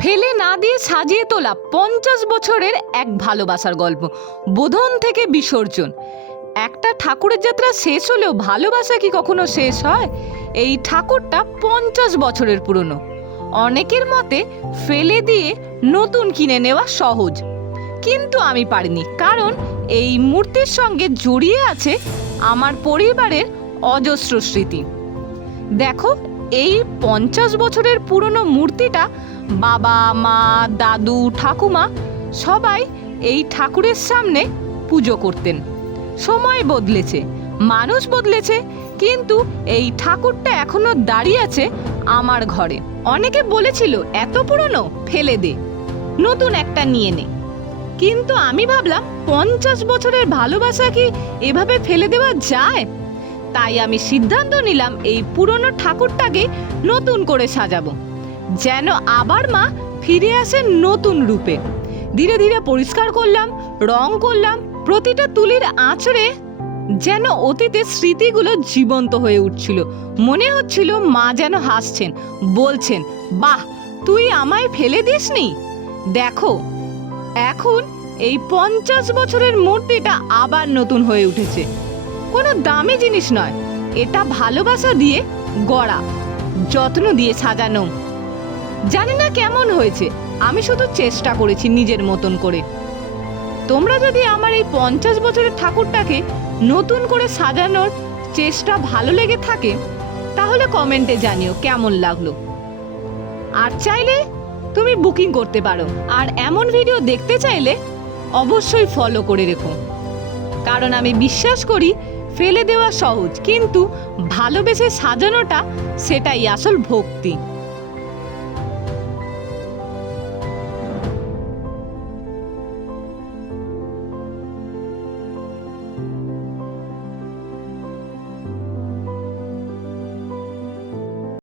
ফেলে না দিয়ে সাজিয়ে তোলা 50 বছরের এক ভালোবাসার গল্প। বোধন থেকে বিসর্জন। একটা ঠাকুরের যাত্রা শেষ হলেও ভালোবাসা কি কখনো শেষ হয়? এই ঠাকুরটা 50 বছরের পুরনো। অনেকের মতে ফেলে দিয়ে নতুন কিনে নেওয়া সহজ, কিন্তু আমি পারিনি, কারণ এই মূর্তির সঙ্গে জড়িয়ে আছে আমার পরিবারের অজস্র স্মৃতি। দেখো, এই 50 বছরের পুরনো মূর্তিটা বাবা, মা, দাদু, ঠাকুমা সবাই এই ঠাকুরের সামনে পুজো করতেন। সময় বদলেছে, মানুষ বদলেছে, কিন্তু এই ঠাকুরটা এখনো দাঁড়িয়ে আছে আমার ঘরে। অনেকে বলেছিল এত পুরনো, ফেলে দে, নতুন একটা নিয়ে নে। কিন্তু আমি ভাবলাম 50 বছরের ভালোবাসা কি এভাবে ফেলে দেওয়া যায়? তাই আমি সিদ্ধান্ত নিলাম এই পুরনো ঠাকুরটাকে নতুন করে সাজাবো, যেন আবার মা ফিরে আসে নতুন রূপে। ধীরে ধীরে পরিষ্কার করলাম, রং করলাম, প্রতিটা তুলির আঁচড়ে যেন অতীতের স্মৃতিগুলো জীবন্ত হয়ে উঠছিল। মনে হচ্ছিল মা যেন হাসছেন, বলছেন, বাহ, তুই আমায় ফেলে দিসনি। দেখো, এখন এই 50 বছরের মূর্তিটা আবার নতুন হয়ে উঠেছে। কোনো দামি জিনিস নয়, এটা ভালোবাসা দিয়ে গড়া, যত্ন দিয়ে সাজানো। জানি না কেমন হয়েছে, আমি শুধু চেষ্টা করেছি নিজের মতন করে। তোমরা যদি আমার এই 50 বছরের ঠাকুরটাকে নতুন করে সাজানোর চেষ্টা ভালো লেগে থাকে, তাহলে কমেন্টে জানিও কেমন লাগলো। আর চাইলে তুমি বুকিং করতে পারো। আর এমন ভিডিও দেখতে চাইলে অবশ্যই ফলো করে রেখো, কারণ আমি বিশ্বাস করি ফেলে দেওয়া সহজ, কিন্তু ভালোবেসে সাজানোটা সেটাই আসল ভক্তি।